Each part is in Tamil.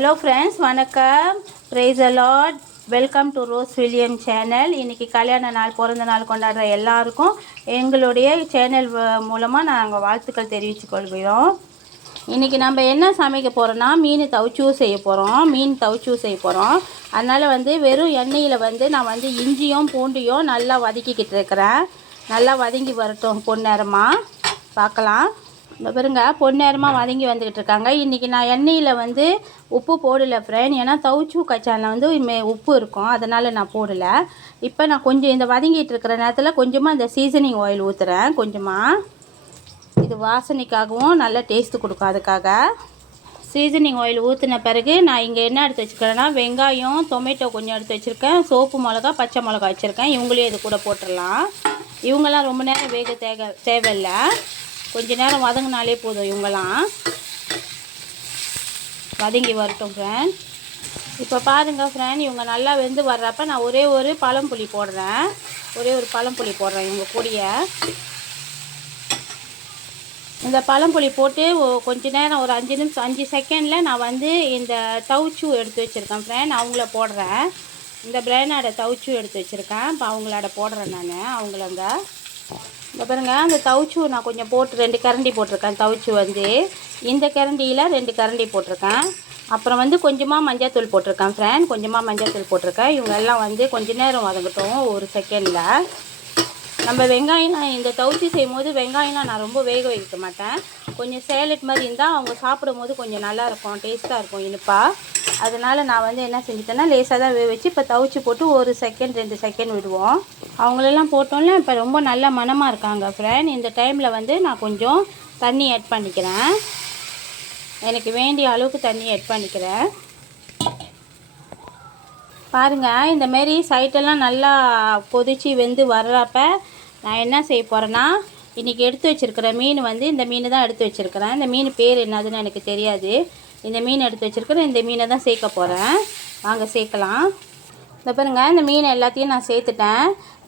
ஹலோ ஃப்ரெண்ட்ஸ், வணக்கம். Praise the lord. Welcome to Rose William channel. இன்றைக்கி கல்யாண நாள், பிறந்த நாள் கொண்டாடுற எல்லாருக்கும் எங்களுடைய சேனல் மூலமாக நாங்கள் வாழ்த்துக்கள் தெரிவித்துக் கொள்கிறோம். இன்றைக்கி நம்ம என்ன சமைக்க போகிறோன்னா, மீன் தவுச்சூ செய்ய போகிறோம். அதனால் வெறும் எண்ணெயில் நான் இஞ்சியும் பூண்டையும் நல்லா வதக்கிக்கிட்டு இருக்கிறேன். நல்லா வதங்கி வரட்டும், பொன்னேரமாக பார்க்கலாம். இந்த பாருங்க, பொன்னேரமாக வதங்கி வந்துக்கிட்டு இருக்காங்க. இன்றைக்கி நான் எண்ணெயில் உப்பு போடலை ஃப்ரெண்ட். ஏன்னா தவுச்சூ கச்சானில் உப்பு இருக்கும், அதனால் நான் போடலை. இப்போ நான் கொஞ்சம் இந்த வதங்கிட்டு இருக்கிற நேரத்தில் கொஞ்சமாக இந்த சீசனிங் ஆயில் ஊற்றுறேன். கொஞ்சமாக இது வாசனைக்காகவும் நல்ல டேஸ்ட்டு கொடுக்கும். அதுக்காக சீசனிங் ஆயில் ஊற்றின பிறகு நான் இங்கே என்ன எடுத்து வச்சுக்கிறேன்னா, வெங்காயம், டொமேட்டோ கொஞ்சம் எடுத்து வச்சுருக்கேன். சோப்பு மிளகா, பச்சை மிளகா வச்சுருக்கேன். இவங்களையும் இது கூட போட்டுடலாம். இவங்கெல்லாம் ரொம்ப நேரம் வேக தேவையில்லை, கொஞ்ச நேரம் வதங்கினாலே போதும். இவங்கெல்லாம் வதங்கி வரட்டும் ஃப்ரெண்ட். இப்போ பாருங்கள் ஃப்ரெண்ட், இவங்க நல்லா வெந்து வர்றப்ப நான் ஒரே ஒரு பழம்புளி போடுறேன். இவங்க கூடிய இந்த பழம்புளி போட்டு கொஞ்ச நேரம் ஒரு 5 செகண்டில் நான் இந்த தவுச்சூ எடுத்து வச்சுருக்கேன் ஃப்ரெண்ட், அவங்கள போடுறேன். இந்த பிராண்டோட தவுச்சூ எடுத்து வச்சுருக்கேன். இப்போ அவங்களோட போடுறேன் நான். இந்த பாருங்க, அந்த தவுச்சூ நான் கொஞ்சம் போட்டு 2 கரண்டி போட்டிருக்கேன். தவுச்சூ இந்த கரண்டியில் 2 கரண்டி போட்டிருக்கேன். அப்புறம் கொஞ்சமாக மஞ்சள்தூள் போட்டிருக்கேன் ஃப்ரெண்ட், இவங்க எல்லாம் கொஞ்ச நேரம் வதங்கட்டும், ஒரு செகண்டில். நம்ம வெங்காயம்லாம் இந்த தவுச்சூ செய்யும் போது வெங்காயம்லாம் நான் ரொம்ப வேக வைக்க மாட்டேன். கொஞ்சம் சேலட் மாதிரி இருந்தால் அவங்க சாப்பிடும் போது கொஞ்சம் நல்லாயிருக்கும், டேஸ்ட்டாக இருக்கும், இனிப்பாக. அதனால் நான் என்ன செஞ்சுட்டேன்னா, லேசாக தான் வேக வச்சு இப்போ தவுச்சி போட்டு 1 செகண்ட் 2 செகண்ட் விடுவோம். அவங்களெல்லாம் போட்டோன்னே இப்போ ரொம்ப நல்ல மணமாக இருக்காங்க ஃப்ரெண்ட். இந்த டைமில் நான் கொஞ்சம் தண்ணி ஆட் பண்ணிக்கிறேன். எனக்கு வேண்டிய அளவுக்கு தண்ணி ஆட் பண்ணிக்கிறேன். பாருங்கள், இந்தமாரி சைட்டெல்லாம் நல்லா கொதித்து வெந்து வர்றப்ப நான் என்ன செய்ய போகிறேன்னா, இன்றைக்கி எடுத்து வச்சுருக்கிற மீன் இந்த மீன் தான் எடுத்து வச்சுருக்கிறேன். இந்த மீன் பேர் என்னதுன்னு எனக்கு தெரியாது. இந்த மீன் எடுத்து வச்சுருக்கிறேன். இந்த மீனை தான் சேர்க்க போகிறேன். வாங்க சேர்க்கலாம். இந்த பாருங்கள், இந்த மீனை எல்லாத்தையும் நான் சேர்த்துட்டேன்.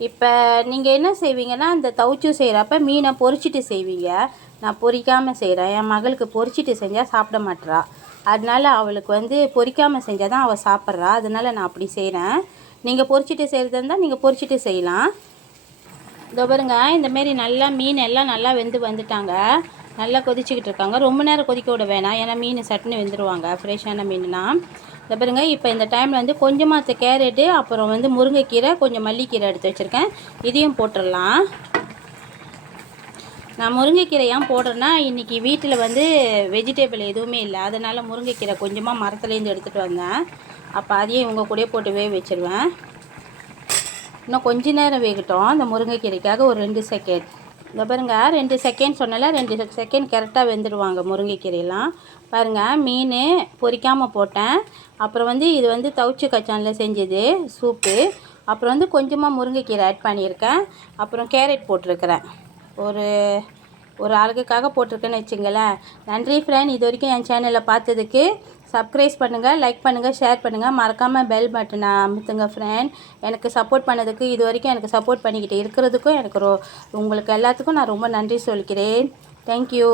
இப்போ நீங்கள் என்ன செய்வீங்கன்னா, இந்த தவுச்சூ செய்கிறப்ப மீனை பொரிச்சிட்டு செய்வீங்க. நான் பொரிக்காமல் செய்கிறேன். என் மகளுக்கு பொரிச்சிட்டு செஞ்சால் சாப்பிட மாட்டேறா. அதனால் அவளுக்கு பொரிக்காமல் செஞ்சால் தான் அவள் சாப்பிட்றா. அதனால் நான் அப்படி செய்கிறேன். நீங்கள் பொரிச்சிட்டு செய்கிறதா இருந்தால் நீங்கள் பொரிச்சிட்டு செய்யலாம். இதோ பாருங்க, இந்தமாரி நல்லா மீன் எல்லாம் நல்லா வெந்து வந்துட்டாங்க. நல்லா கொதிச்சிக்கிட்டு இருக்காங்க. ரொம்ப நேரம் கொதிக்க விட வேணாம், ஏன்னா மீன் சட்டுன்னு வெந்துடுவாங்க, ஃப்ரெஷ்ஷான மீனுனா. இந்த பாருங்க, இப்போ இந்த டைமில் கொஞ்சமாக கேரட்டு, அப்புறம் முருங்கைக்கீரை, கொஞ்சம் மல்லிக்கீரை எடுத்து வச்சுருக்கேன். இதையும் போட்டுடலாம். நான் முருங்கைக்கீரை ஏன் போடுறேன்னா, இன்றைக்கி வீட்டில் வெஜிடபிள் எதுவுமே இல்லை. அதனால் முருங்கைக்கீரை கொஞ்சமாக மரத்துலேருந்து எடுத்துகிட்டு வந்தேன். அப்போ அதையும் இவங்க கூட போட்டு வேக வச்சுருவேன். இன்னும் கொஞ்ச நேரம் வேகட்டும். இந்த முருங்கைக்கீரைக்காக ஒரு 2 செகண்ட். இந்த பாருங்க, 2 செகண்ட் சொன்னால 2 செகண்ட் கரெக்டாக வெந்துடுவாங்க முருங்கைக்கீரையெல்லாம். பாருங்கள், மீன் பொரிக்காமல் போட்டேன். அப்புறம் இது தவுச்சூ கச்சானில் செஞ்சது சூப்பு. அப்புறம் கொஞ்சமாக முருங்கைக்கீரை ஆட் பண்ணியிருக்கேன். அப்புறம் கேரட் போட்டிருக்கிறேன். ஒரு அழகுக்காக போட்டிருக்கேன்னு வச்சுங்களேன். நன்றி ஃப்ரெண்ட், இது வரைக்கும் என் சேனலை பார்த்ததுக்கு. சப்ஸ்கிரைப் பண்ணுங்கள், லைக் பண்ணுங்கள், ஷேர் பண்ணுங்கள். மறக்காமல் பெல் பட்டனை அமுத்துங்க ஃப்ரெண்ட். எனக்கு சப்போர்ட் பண்ணதுக்கு, இது வரைக்கும் எனக்கு சப்போர்ட் பண்ணிக்கிட்டு இருக்கிறதுக்கும் உங்களுக்கு எல்லாத்துக்கும் நான் ரொம்ப நன்றி சொல்கிறேன். தேங்க்யூ.